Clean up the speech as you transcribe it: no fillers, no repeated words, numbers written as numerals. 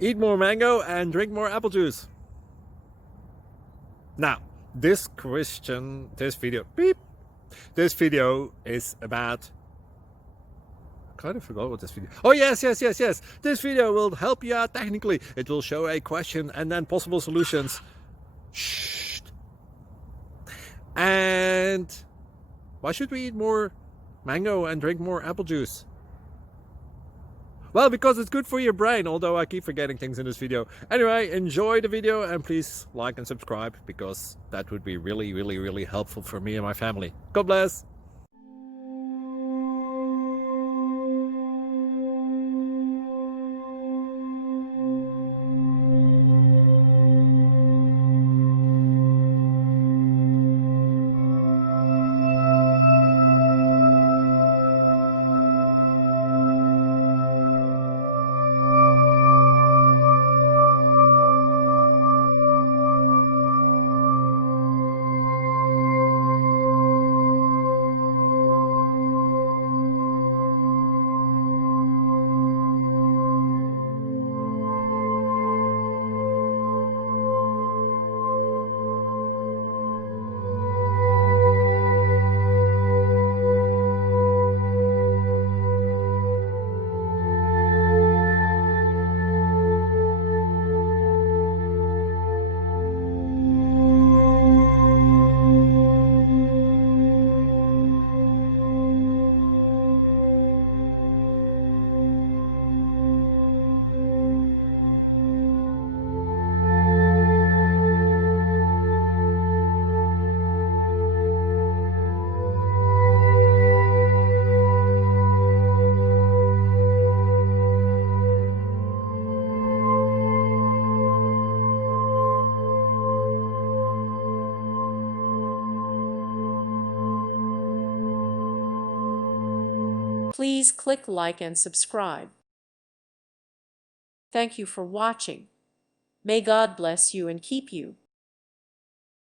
Eat more mango and drink more apple juice. Now, this video is about, I kind of forgot what this video. Oh yes. This video will help you out technically. It will show a question and then possible solutions. Shh. And why should we eat more mango and drink more apple juice? Well, because it's good for your brain, although I keep forgetting things in this video. Anyway, enjoy the video and please like and subscribe, because that would be really helpful for me and my family. God bless! Please click like and subscribe. Thank you for watching. May God bless you and keep you.